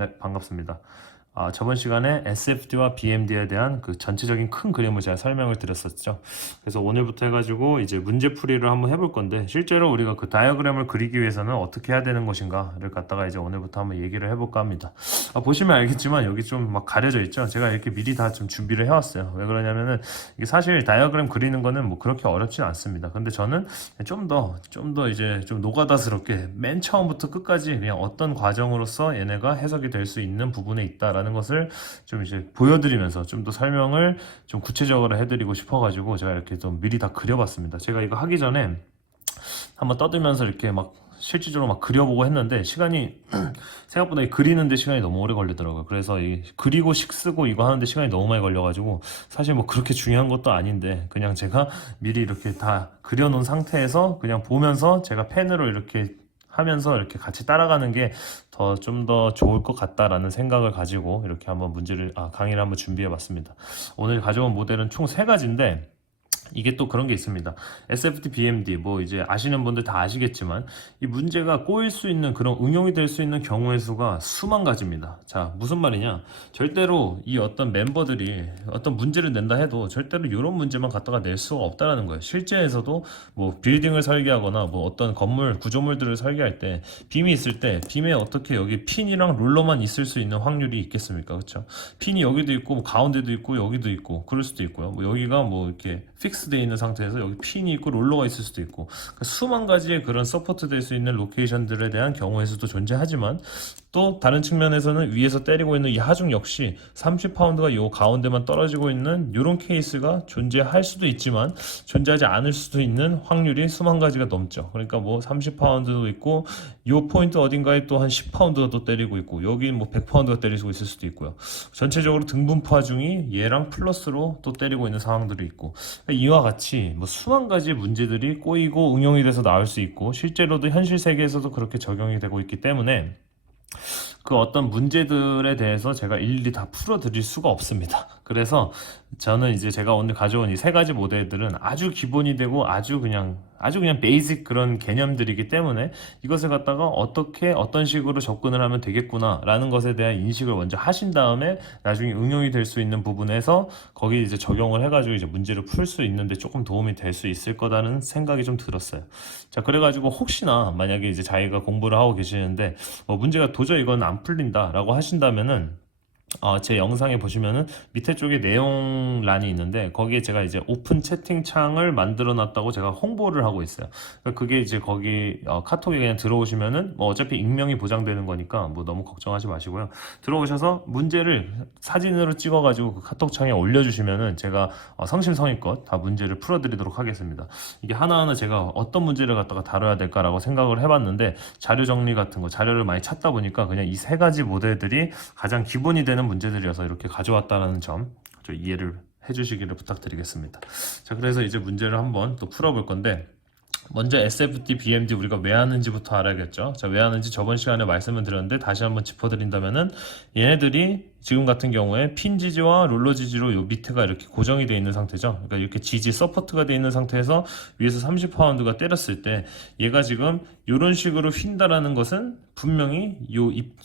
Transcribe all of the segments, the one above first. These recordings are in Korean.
네, 반갑습니다. 저번 시간에 SFD와 BMD에 대한 그 전체적인 큰 그림을 제가 설명을 드렸었죠. 그래서 오늘부터 해가지고 이제 문제풀이를 한번 해볼 건데, 실제로 우리가 그 다이어그램을 그리기 위해서는 어떻게 해야 되는 것인가를 갖다가 이제 오늘부터 한번 얘기를 해볼까 합니다. 보시면 알겠지만 여기 좀 막 가려져 있죠. 제가 이렇게 미리 다 좀 준비를 해왔어요. 왜 그러냐면은 이게 사실 다이어그램 그리는 거는 뭐 그렇게 어렵진 않습니다. 근데 저는 좀 더 이제 좀 노가다스럽게 맨 처음부터 끝까지 그냥 어떤 과정으로서 얘네가 해석이 될 수 있는 부분에 있다라는 것을 좀 이제 보여드리면서 좀 더 설명을 좀 구체적으로 해드리고 싶어가지고 제가 이렇게 좀 미리 다 그려봤습니다. 제가 이거 하기 전에 한번 떠들면서 이렇게 막 실질적으로 막 그려보고 했는데 시간이 생각보다 이 그리는데 시간이 너무 오래 걸리더라고요. 그래서 이 그리고 식 쓰고 이거 하는데 시간이 너무 많이 걸려가지고 사실 뭐 그렇게 중요한 것도 아닌데 그냥 제가 미리 이렇게 다 그려놓은 상태에서 그냥 보면서 제가 펜으로 이렇게 하면서 이렇게 같이 따라가는 게 좀 더 좋을 것 같다라는 생각을 가지고 이렇게 한번 강의를 한번 준비해 봤습니다. 오늘 가져온 모델은 총 3가지인데 이게 또 그런 게 있습니다. SFT, BMD, 뭐 이제 아시는 분들 다 아시겠지만 이 문제가 꼬일 수 있는 그런 응용이 될 수 있는 경우의 수가 수만 가지입니다. 자, 무슨 말이냐? 절대로 이 어떤 멤버들이 어떤 문제를 낸다 해도 절대로 이런 문제만 갖다가 낼 수가 없다라는 거예요. 실제에서도 뭐 빌딩을 설계하거나 뭐 어떤 건물, 구조물들을 설계할 때 빔이 있을 때 빔에 어떻게 여기 핀이랑 롤러만 있을 수 있는 확률이 있겠습니까? 그렇죠? 핀이 여기도 있고 뭐 가운데도 있고 여기도 있고 그럴 수도 있고요. 뭐 여기가 뭐 이렇게 픽스되어 있는 상태에서 여기 핀이 있고 롤러가 있을 수도 있고 그러니까 수만 가지의 그런 서포트 될 수 있는 로케이션들에 대한 경우의 수도 존재하지만 또 다른 측면에서는 위에서 때리고 있는 이 하중 역시 30파운드가 요 가운데만 떨어지고 있는 이런 케이스가 존재할 수도 있지만 존재하지 않을 수도 있는 확률이 수만 가지가 넘죠. 그러니까 뭐 30파운드도 있고 요 포인트 어딘가에 또 한 10파운드가 또 때리고 있고 여기 뭐 100파운드가 때리고 있을 수도 있고요. 전체적으로 등분파 중이 얘랑 플러스로 또 때리고 있는 상황들이 있고 이와 같이 뭐 수만 가지 문제들이 꼬이고 응용이 돼서 나올 수 있고 실제로도 현실 세계에서도 그렇게 적용이 되고 있기 때문에 그 어떤 문제들에 대해서 제가 일일이 다 풀어드릴 수가 없습니다. 그래서 저는 이제 제가 오늘 가져온 이 3가지 모델들은 아주 기본이 되고 아주 그냥 베이직 그런 개념들이기 때문에 이것을 갖다가 어떻게 어떤 식으로 접근을 하면 되겠구나 라는 것에 대한 인식을 먼저 하신 다음에 나중에 응용이 될 수 있는 부분에서 거기 이제 적용을 해가지고 이제 문제를 풀 수 있는데 조금 도움이 될 수 있을 거라는 생각이 좀 들었어요. 자, 그래가지고 혹시나 만약에 이제 자기가 공부를 하고 계시는데 문제가 도저히 이건 안 풀린다라고 하신다면은 제 영상에 보시면은 밑에 쪽에 내용란이 있는데 거기에 제가 이제 오픈 채팅창을 만들어 놨다고 제가 홍보를 하고 있어요. 그러니까 그게 이제 거기 카톡에 그냥 들어오시면은 뭐 어차피 익명이 보장되는 거니까 뭐 너무 걱정하지 마시고요. 들어오셔서 문제를 사진으로 찍어가지고 그 카톡창에 올려주시면은 제가 성심성의껏 다 문제를 풀어드리도록 하겠습니다. 이게 하나하나 제가 어떤 문제를 갖다가 다뤄야 될까라고 생각을 해봤는데 자료 정리 같은 거 자료를 많이 찾다 보니까 그냥 이 3가지 모델들이 가장 기본이 되는 문제들이어서 이렇게 가져왔다는 점 좀 이해를 해주시기를 부탁드리겠습니다. 자, 그래서 이제 문제를 한번 또 풀어볼 건데 먼저 SFT, BMD 우리가 왜 하는지부터 알아야겠죠. 자, 왜 하는지 저번 시간에 말씀을 드렸는데 다시 한번 짚어드린다면은 얘네들이 지금 같은 경우에 핀 지지와 롤러 지지로 요 밑에가 이렇게 고정이 되어 있는 상태죠. 그러니까 이렇게 지지 서포트가 되어 있는 상태에서 위에서 30파운드가 때렸을 때 얘가 지금 이런 식으로 휜다라는 것은 분명히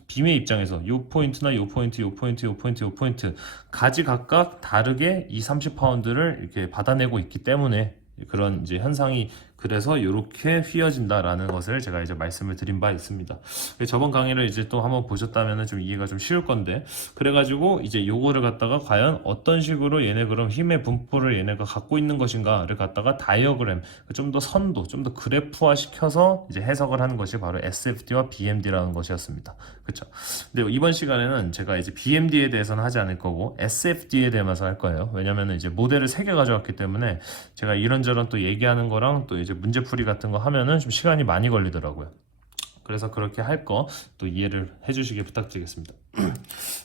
빔의 입장에서 요 포인트나 요 포인트, 요 포인트, 요 포인트, 요 포인트 가지 각각 다르게 이 30파운드를 이렇게 받아내고 있기 때문에 그런 이제 현상이 그래서 이렇게 휘어진다라는 것을 제가 이제 말씀을 드린 바 있습니다. 저번 강의를 이제 또 한번 보셨다면 좀 이해가 좀 쉬울 건데 그래가지고 이제 요거를 갖다가 과연 어떤 식으로 얘네 그럼 힘의 분포를 얘네가 갖고 있는 것인가를 갖다가 다이어그램 좀 더 선도 좀 더 그래프화 시켜서 이제 해석을 하는 것이 바로 SFD와 BMD라는 것이었습니다. 그렇죠? 근데 이번 시간에는 제가 이제 BMD에 대해서는 하지 않을 거고 SFD에 대해서 할 거예요. 왜냐면은 이제 모델을 3개 가져왔기 때문에 제가 이런저런 또 얘기하는 거랑 또 이제 문제풀이 같은 거 하면은 좀 시간이 많이 걸리더라고요. 그래서 그렇게 할 거 또 이해를 해주시길 부탁드리겠습니다.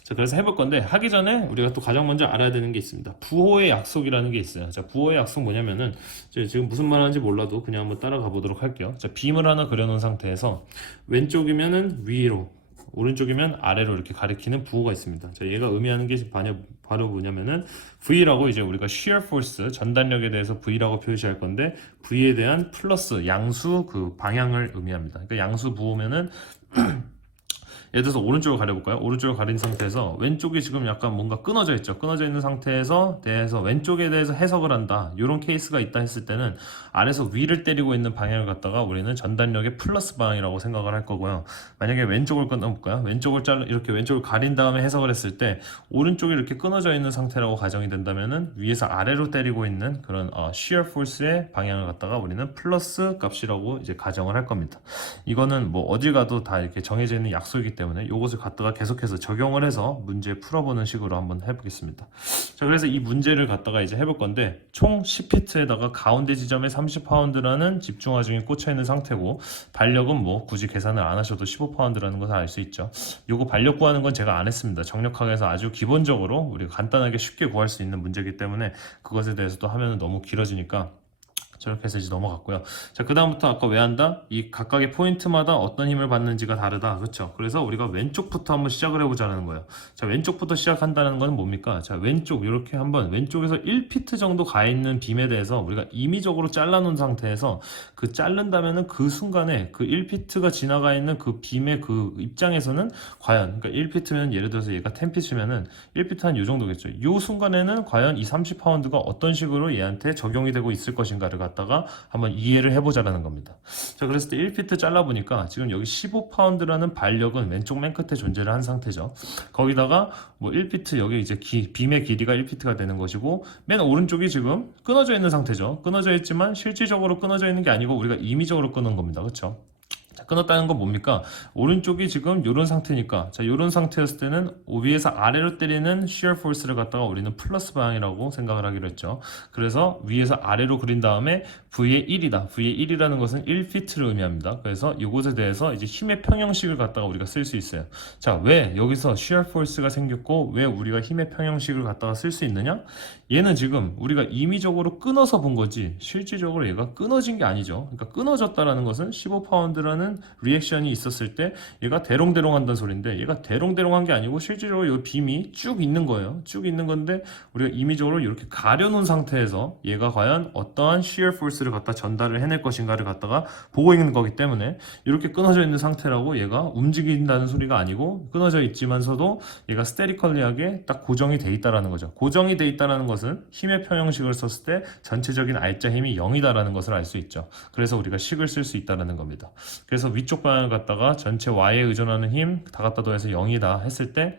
자, 그래서 해볼 건데 하기 전에 우리가 또 가장 먼저 알아야 되는 게 있습니다. 부호의 약속이라는 게 있어요. 자, 부호의 약속 뭐냐면은 지금 무슨 말 하는지 몰라도 그냥 한번 따라가 보도록 할게요. 자, 빔을 하나 그려놓은 상태에서 왼쪽이면은 위로 오른쪽이면 아래로 이렇게 가리키는 부호가 있습니다. 자, 얘가 의미하는 게 바로 뭐냐면은 V라고 이제 우리가 shear force 전단력에 대해서 V라고 표시할 건데 V에 대한 플러스 양수 그 방향을 의미합니다. 그러니까 양수 부호면은 예를 들어서 오른쪽을 가려볼까요? 오른쪽을 가린 상태에서 왼쪽이 지금 약간 뭔가 끊어져 있죠. 끊어져 있는 상태에서 대해서 왼쪽에 대해서 해석을 한다. 이런 케이스가 있다 했을 때는 아래에서 위를 때리고 있는 방향을 갖다가 우리는 전달력의 플러스 방향이라고 생각을 할 거고요. 만약에 왼쪽을 끊어볼까요? 왼쪽을 이렇게 왼쪽을 가린 다음에 해석을 했을 때 오른쪽이 이렇게 끊어져 있는 상태라고 가정이 된다면은 위에서 아래로 때리고 있는 그런 shear force의 방향을 갖다가 우리는 플러스 값이라고 이제 가정을 할 겁니다. 이거는 뭐 어딜 가도 다 이렇게 정해져 있는 약속이기 때문에 이것을 갖다가 계속해서 적용을 해서 문제 풀어보는 식으로 한번 해보겠습니다. 자, 그래서 이 문제를 갖다가 이제 해볼 건데 총 10피트에다가 가운데 지점에 30파운드라는 집중화중이 꽂혀 있는 상태고 반력은 뭐 굳이 계산을 안 하셔도 15파운드라는 것을 알 수 있죠. 요거 반력 구하는 건 제가 안 했습니다. 정력학에서 아주 기본적으로 우리가 간단하게 쉽게 구할 수 있는 문제이기 때문에 그것에 대해서도 하면 너무 길어지니까 저렇게 해서 이제 넘어갔고요. 자, 그 다음부터 아까 왜 한다? 이 각각의 포인트마다 어떤 힘을 받는지가 다르다. 그렇죠? 그래서 우리가 왼쪽부터 한번 시작을 해보자는 거예요. 자, 왼쪽부터 시작한다는 건 뭡니까? 자, 왼쪽 이렇게 한번 왼쪽에서 1피트 정도 가 있는 빔에 대해서 우리가 임의적으로 잘라놓은 상태에서 그 자른다면은 그 순간에 그 1피트가 지나가 있는 그 빔의 그 입장에서는 과연, 그러니까 1피트면 예를 들어서 얘가 10피트면은 1피트 한 요 정도겠죠. 요 순간에는 과연 이 30파운드가 어떤 식으로 얘한테 적용이 되고 있을 것인가를 갖다가 한번 이해를 해보자라는 겁니다. 자, 그랬을 때 1피트 잘라보니까 지금 여기 15파운드라는 반력은 왼쪽 맨 끝에 존재를 한 상태죠. 거기다가 뭐 1피트 여기 이제 빔의 길이가 1피트가 되는 것이고 맨 오른쪽이 지금 끊어져 있는 상태죠. 끊어져 있지만 실질적으로 끊어져 있는 게 아니고 우리가 임의적으로 끊은 겁니다. 그렇죠? 끊었다는 건 뭡니까? 오른쪽이 지금 이런 상태니까 자, 이런 상태였을 때는 위에서 아래로 때리는 shear force를 갖다가 우리는 플러스 방향이라고 생각을 하기로 했죠. 그래서 위에서 아래로 그린 다음에 V의 1이다. V의 1이라는 것은 1피트를 의미합니다. 그래서 이것에 대해서 이제 힘의 평형식을 갖다가 우리가 쓸 수 있어요. 자, 왜 여기서 shear force가 생겼고 왜 우리가 힘의 평형식을 갖다가 쓸 수 있느냐? 얘는 지금 우리가 임의적으로 끊어서 본 거지 실질적으로 얘가 끊어진 게 아니죠. 그러니까 끊어졌다라는 것은 15파운드라는 리액션이 있었을 때 얘가 대롱대롱 한다는 소리인데 얘가 대롱대롱 한 게 아니고 실질적으로 이 빔이 쭉 있는 거예요. 쭉 있는 건데 우리가 임의적으로 이렇게 가려놓은 상태에서 얘가 과연 어떠한 shear force를 갖다 전달을 해낼 것인가를 갖다가 보고 있는 거기 때문에 이렇게 끊어져 있는 상태라고 얘가 움직인다는 소리가 아니고 끊어져 있지만서도 얘가 스테리컬리하게 딱 고정이 돼 있다라는 거죠. 고정이 돼 있다라는 것은 힘의 평형식을 썼을 때 전체적인 R자 힘이 0이다라는 것을 알 수 있죠. 그래서 우리가 식을 쓸 수 있다라는 겁니다. 그래서 위쪽 방향을 갖다가 전체 Y에 의존하는 힘 다 갖다 더해서 0이다 했을 때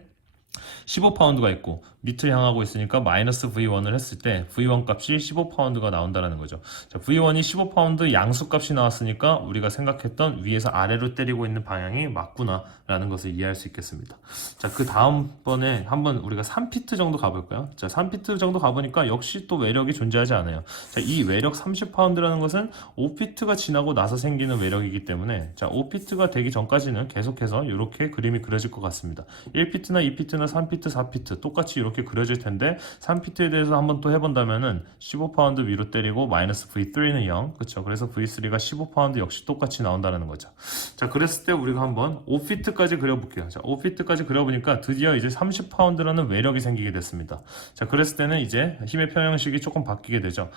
15파운드가 있고 밑을 향하고 있으니까 마이너스 V1을 했을 때 V1 값이 15파운드가 나온다는 거죠. 자, V1이 15파운드 양수 값이 나왔으니까 우리가 생각했던 위에서 아래로 때리고 있는 방향이 맞구나 라는 것을 이해할 수 있겠습니다. 자, 그 다음번에 한번 우리가 3피트 정도 가볼까요? 자, 3피트 정도 가보니까 역시 또 외력이 존재하지 않아요. 자, 이 외력 30파운드라는 것은 5피트가 지나고 나서 생기는 외력이기 때문에 자, 5피트가 되기 전까지는 계속해서 이렇게 그림이 그려질 것 같습니다. 1피트나 2피트나 3피트, 4피트 똑같이 이렇게 그려질 텐데 3피트에 대해서 한번 또 해본다면은 15파운드 위로 때리고 마이너스 V3는 0 그쵸? 그래서 V3가 15파운드 역시 똑같이 나온다는 거죠. 자, 그랬을 때 우리가 한번 5피트까지 그려볼게요. 자, 5피트까지 그려보니까 드디어 이제 30파운드라는 외력이 생기게 됐습니다. 자, 그랬을 때는 이제 힘의 평형식이 조금 바뀌게 되죠.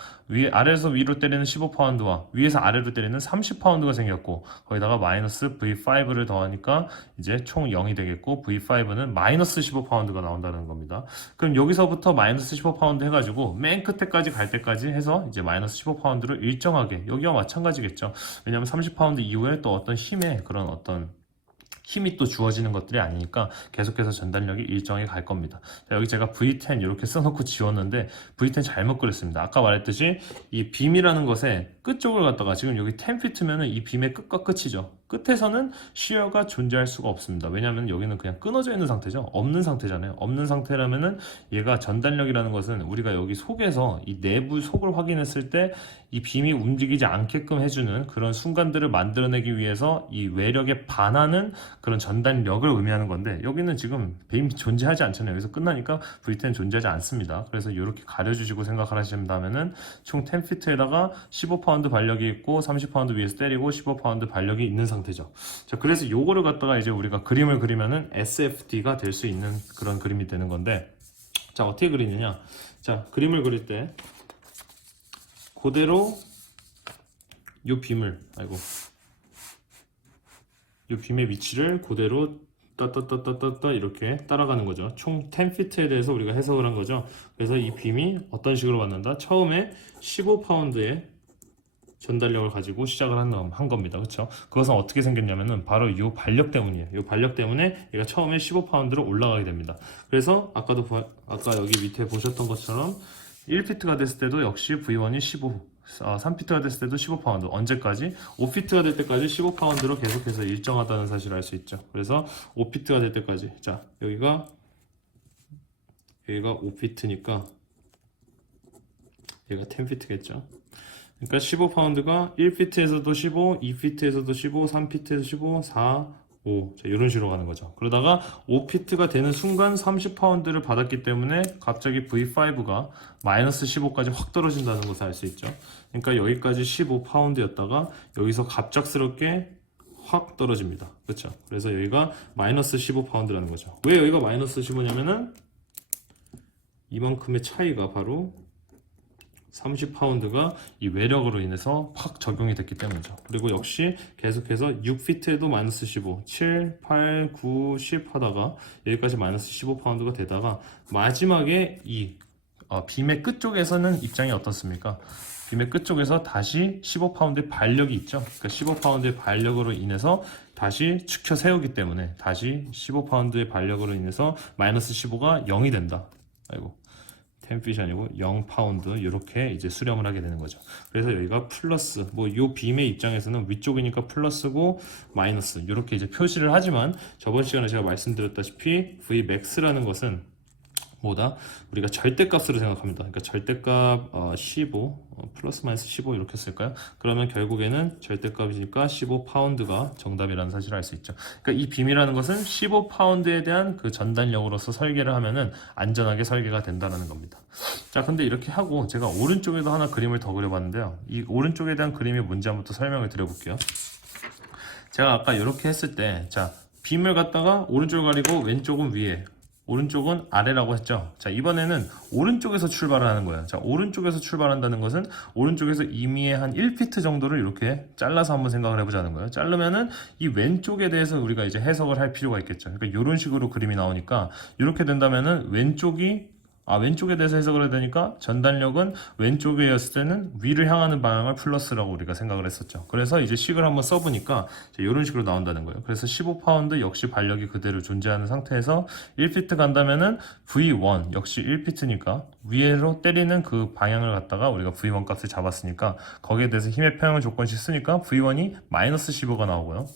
아래에서 위로 때리는 15파운드와 위에서 아래로 때리는 30파운드가 생겼고 거기다가 마이너스 V5를 더하니까 이제 총 0이 되겠고 V5는 마이너스 15파운드가 나온다는 겁니다. 그럼 여기서부터 마이너스 15파운드 해가지고 맨 끝에까지 갈 때까지 해서 이제 마이너스 15파운드를 일정하게 여기와 마찬가지겠죠. 왜냐하면 30파운드 이후에 또 어떤 힘의 그런 어떤 힘이 또 주어지는 것들이 아니니까 계속해서 전달력이 일정하게 갈 겁니다. 자, 여기 제가 V10 이렇게 써놓고 지웠는데 V10 잘못 그렸습니다. 아까 말했듯이 이 빔이라는 것의 끝쪽을 갖다가 지금 여기 10피트면은 이 빔의 끝과 끝이죠. 끝에서는 shear가 존재할 수가 없습니다. 왜냐하면 여기는 그냥 끊어져 있는 상태죠. 없는 상태잖아요. 없는 상태라면은 얘가 전달력이라는 것은 우리가 여기 속에서 이 내부 속을 확인했을 때 이 빔이 움직이지 않게끔 해주는 그런 순간들을 만들어내기 위해서 이 외력에 반하는 그런 전달력을 의미하는 건데 여기는 지금 빔이 존재하지 않잖아요. 여기서 끝나니까 V10 존재하지 않습니다. 그래서 이렇게 가려주시고 생각을 하신다면은 총 10피트에다가 15파운드 반력이 있고 30파운드 위에서 때리고 15파운드 반력이 있는 상태죠. 자, 그래서 요거를 갖다가 이제 우리가 그림을 그리면은 SFD가 될 수 있는 그런 그림이 되는 건데 자, 어떻게 그리느냐? 자, 그림을 그릴 때 그대로 요 빔의 위치를 그대로 따따따따따따 이렇게 따라가는 거죠. 총 10피트에 대해서 우리가 해석을 한 거죠. 그래서 이 빔이 어떤 식으로 받는다? 처음에 15파운드의 전달력을 가지고 시작을 한 겁니다. 그렇죠? 그것은 어떻게 생겼냐면은 바로 이 발력 때문이에요. 이 발력 때문에 얘가 처음에 15파운드로 올라가게 됩니다. 그래서 아까 여기 밑에 보셨던 것처럼 1피트가 됐을 때도 역시 V1이 15, 3피트가 됐을 때도 15파운드, 언제까지? 5피트가 될 때까지 15파운드로 계속해서 일정하다는 사실을 알 수 있죠. 그래서 5피트가 될 때까지, 자 여기가 5피트니까 얘가 10피트겠죠. 그러니까 15파운드가 1피트에서도 15, 2피트에서도 15, 3피트에서 15, 4, 5. 자, 이런 식으로 가는 거죠. 그러다가 5피트가 되는 순간 30파운드를 받았기 때문에 갑자기 V5가 마이너스 15까지 확 떨어진다는 것을 알 수 있죠. 그러니까 여기까지 15파운드였다가 여기서 갑작스럽게 확 떨어집니다. 그렇죠? 그래서 여기가 마이너스 15파운드라는 거죠. 왜 여기가 마이너스 15냐면은 이만큼의 차이가 바로 30파운드가 이 외력으로 인해서 확 적용이 됐기 때문이죠. 그리고 역시 계속해서 6피트에도 마이너스 15, 7, 8, 9, 10 하다가 여기까지 마이너스 15파운드가 되다가 마지막에 이 빔의 끝쪽에서는 입장이 어떻습니까? 빔의 끝쪽에서 다시 15파운드의 발력이 있죠. 그러니까 15파운드의 발력으로 인해서 다시 축혀 세우기 때문에 다시 15파운드의 발력으로 인해서 마이너스 15가 0이 된다. 아이고. 10핏이 아니고 0파운드 이렇게 이제 수렴을 하게 되는 거죠. 그래서 여기가 플러스, 뭐 요 빔의 입장에서는 위쪽이니까 플러스고 마이너스 이렇게 이제 표시를 하지만 저번 시간에 제가 말씀드렸다시피 Vmax라는 것은 뭐다? 우리가 절대값으로 생각합니다. 그러니까 절대값 15 플러스 마이너스 15 이렇게 쓸까요? 그러면 결국에는 절대값이니까 15파운드가 정답이라는 사실을 알 수 있죠. 그러니까 이 빔이라는 것은 15파운드에 대한 그 전달력으로서 설계를 하면은 안전하게 설계가 된다는 겁니다. 자, 근데 이렇게 하고 제가 오른쪽에도 하나 그림을 더 그려봤는데요. 이 오른쪽에 대한 그림이 뭔지 한번 또 설명을 드려볼게요. 제가 아까 이렇게 했을 때, 자, 빔을 갖다가 오른쪽을 가리고 왼쪽은 위에, 오른쪽은 아래라고 했죠. 자, 이번에는 오른쪽에서 출발을 하는 거예요. 자, 오른쪽에서 출발한다는 것은 오른쪽에서 이미 한 1피트 정도를 이렇게 잘라서 한번 생각을 해보자는 거예요. 자르면은 이 왼쪽에 대해서 우리가 이제 해석을 할 필요가 있겠죠. 그러니까 이런 식으로 그림이 나오니까 이렇게 된다면은 왼쪽에 대해서 해석을 해야 되니까 전달력은 왼쪽이었을 때는 위를 향하는 방향을 플러스라고 우리가 생각을 했었죠. 그래서 이제 식을 한번 써보니까 이런 식으로 나온다는 거예요. 그래서 15파운드 역시 발력이 그대로 존재하는 상태에서 1피트 간다면은 V1 역시 1피트니까 위로 때리는 그 방향을 갖다가 우리가 V1 값을 잡았으니까 거기에 대해서 힘의 평형 조건식 쓰니까 V1이 마이너스 15가 나오고요.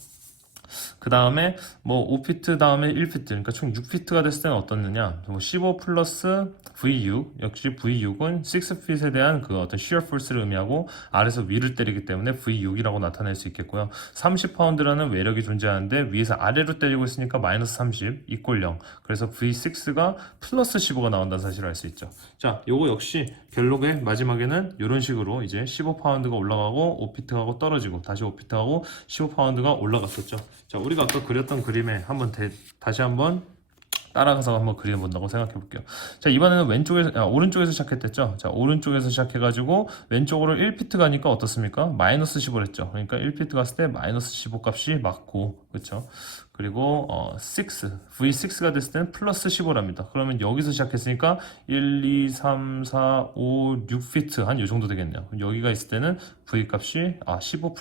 그 다음에 뭐 5피트 다음에 1피트, 그러니까 총 6피트가 됐을 때는 어떻느냐, 15 플러스 V6, 역시 V6은 6핏에 대한 그 어떤 shear force를 의미하고 아래에서 위를 때리기 때문에 V6이라고 나타낼 수 있겠고요. 30파운드라는 외력이 존재하는데 위에서 아래로 때리고 있으니까 마이너스 30 이꼴 0, 그래서 V6가 플러스 15가 나온다는 사실을 알 수 있죠. 자, 요거 역시 결론의 마지막에는 이런 식으로 이제 15파운드가 올라가고 5피트하고 떨어지고 다시 5피트하고 15파운드가 올라갔었죠. 자, 우리가 아까 그렸던 그림에 다시 한번 따라가서 한번 그려본다고 생각해 볼게요. 자, 이번에는 오른쪽에서 시작했댔죠. 자, 오른쪽에서 시작해가지고 왼쪽으로 1피트 가니까 어떻습니까? 마이너스 15를 했죠. 그러니까 1피트 갔을 때 마이너스 15 값이 맞고, 그렇죠? 그리고 V6가 됐을 때는 플러스 15랍니다. 그러면 여기서 시작했으니까 1, 2, 3, 4, 5, 6피트 한 요 정도 되겠네요. 그럼 여기가 있을 때는 V 값이 15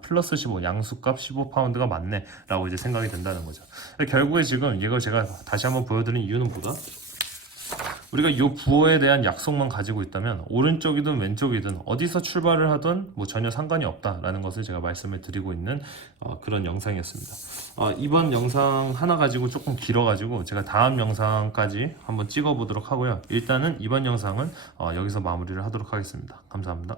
플러스 15 양수값 15파운드가 맞네 라고 이제 생각이 된다는 거죠. 결국에 지금 이걸 제가 다시 한번 보여드린 이유는 뭐다? 우리가 이 부호에 대한 약속만 가지고 있다면 오른쪽이든 왼쪽이든 어디서 출발을 하든 뭐 전혀 상관이 없다라는 것을 제가 말씀을 드리고 있는 그런 영상이었습니다. 이번 영상 하나 가지고 조금 길어가지고 제가 다음 영상까지 한번 찍어 보도록 하고요. 일단은 이번 영상은 여기서 마무리를 하도록 하겠습니다. 감사합니다.